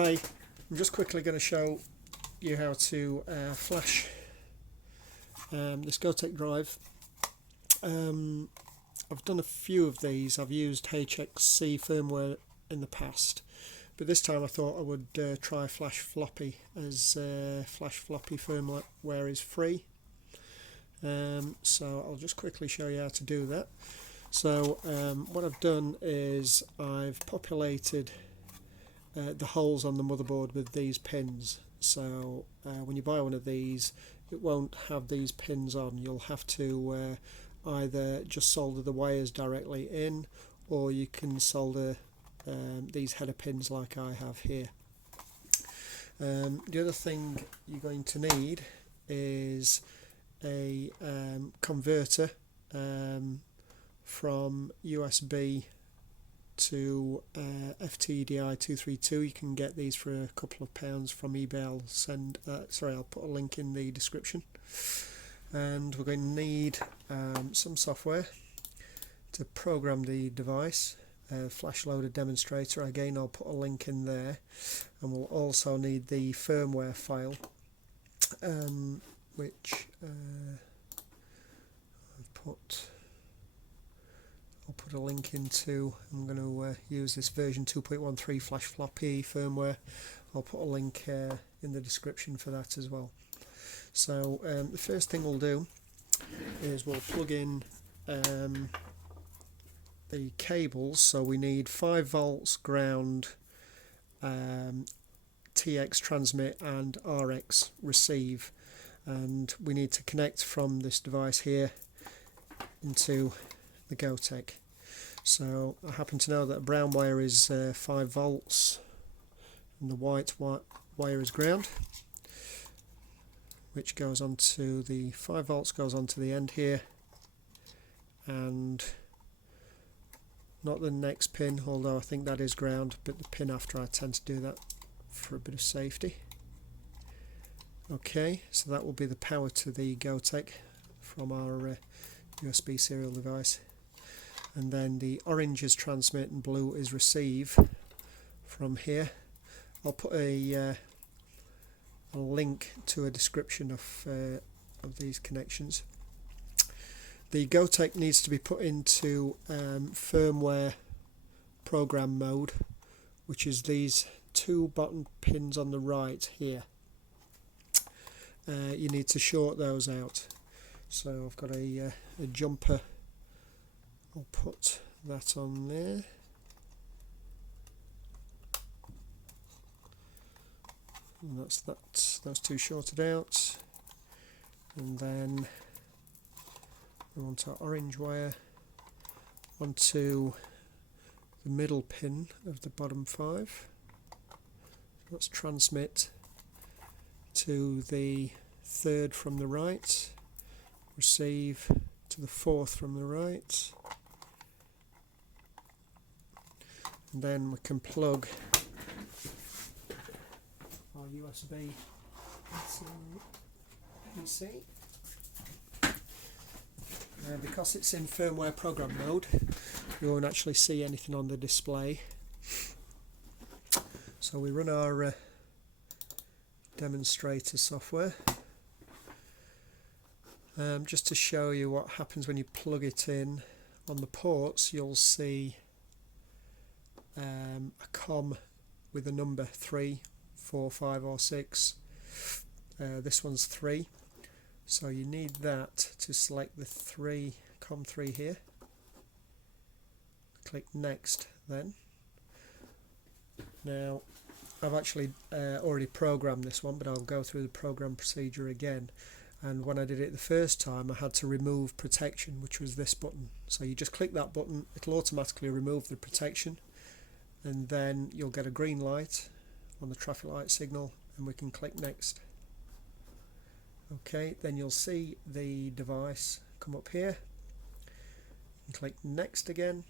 Hi, I'm just quickly going to show you how to flash this GOTEK drive. I've done a few of these. I've used HXC firmware in the past, but this time I thought I would try Flashfloppy, as Flashfloppy firmware is free. So I'll just quickly show you how to do that. So what I've done is I've populated the holes on the motherboard with these pins. So when you buy one of these, it won't have these pins on. You'll have to either just solder the wires directly in, or you can solder these header pins like I have here. The other thing you're going to need is a converter from USB to FTDI 232. You can get these for a couple of pounds from eBay. I'll put a link in the description. And we're going to need some software to program the device. Flash loader Demonstrator. Again, I'll put a link in there. And we'll also need the firmware file, which I'll put a link into. I'm going to use this version 2.13 Flashfloppy firmware. I'll put a link in the description for that as well. So the first thing we'll do is we'll plug in the cables. So we need 5 volts ground, TX transmit and RX receive, and we need to connect from this device here into the GOTEK. So I happen to know that a brown wire is 5 volts and the white wire is ground, which goes on to the 5 volts goes onto the end here, and not the next pin, although I think that is ground, but the pin after, I tend to do that for a bit of safety. Okay, so that will be the power to the GOTEK from our USB serial device, and then the orange is transmit and blue is receive from here. I'll put a link to a description of these connections. The GOTEK needs to be put into firmware program mode, which is these 2 bottom pins on the right here. You need to short those out. So I've got a jumper. I'll put that on there. And that's those 2 shorted out. And then we want our orange wire onto the middle pin of the bottom 5. Let's transmit to the 3rd from the right, receive to the 4th from the right, and then we can plug our USB into PC. Because it's in firmware program mode, you won't actually see anything on the display. So we run our Demonstrator software. Just to show you what happens when you plug it in. On the ports you'll see a COM with a number 3, 4, 5 or 6. This one's 3, so you need that to select the COM3 here. Click next then. Now I've actually already programmed this one, but I'll go through the program procedure again. And when I did it the first time, I had to remove protection, which was this button. So you just click that button, it'll automatically remove the protection, and then you'll get a green light on the traffic light signal, and we can click next. Okay, then you'll see the device come up here, and click next again,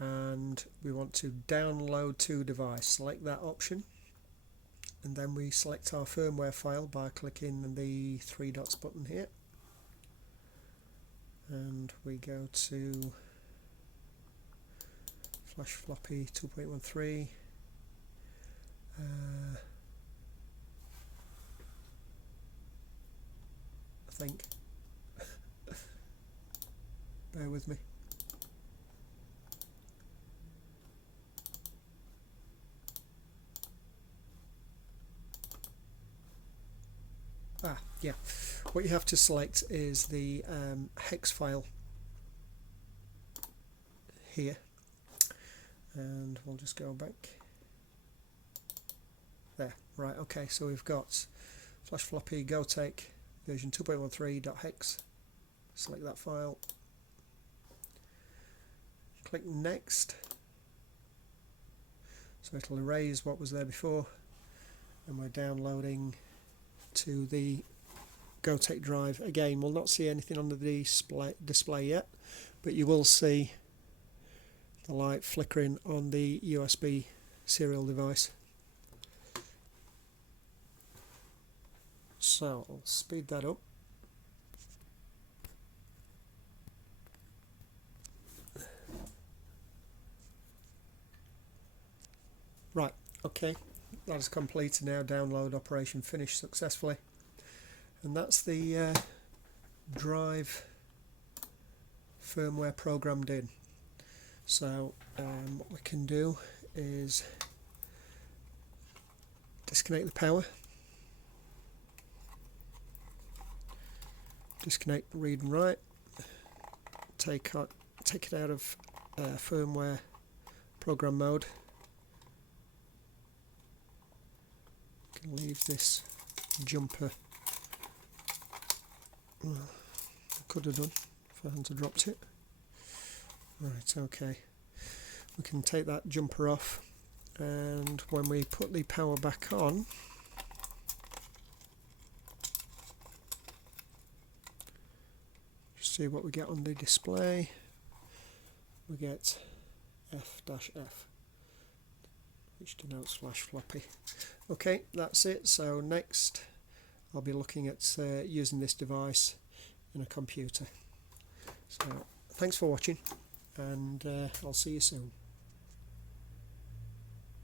and we want to download to device. Select that option, and then we select our firmware file by clicking the 3 dots button here, and we go to Flashfloppy 2.13, I think. Bear with me. Yeah, what you have to select is the hex file here, and we'll just go back there. Right, okay, so we've got Flashfloppy GOTEK version 2.13.hex. Select that file, click next, so it'll erase what was there before, and we're downloading to the GOTEK drive. Again, we'll not see anything on the display yet, but you will see the light flickering on the USB serial device. So I'll speed that up. Right, okay, that is completed now. Download operation finished successfully, and that's the drive firmware programmed in. So what we can do is disconnect the power, disconnect read and write, take it out of firmware program mode. Can leave this jumper. Well, I could have done if I hadn't dropped it. Right, okay. We can take that jumper off, and when we put the power back on, just see what we get on the display. We get F-F, which denotes Flashfloppy. Okay, that's it. So next I'll be looking at using this device in a computer. So thanks for watching, and I'll see you soon.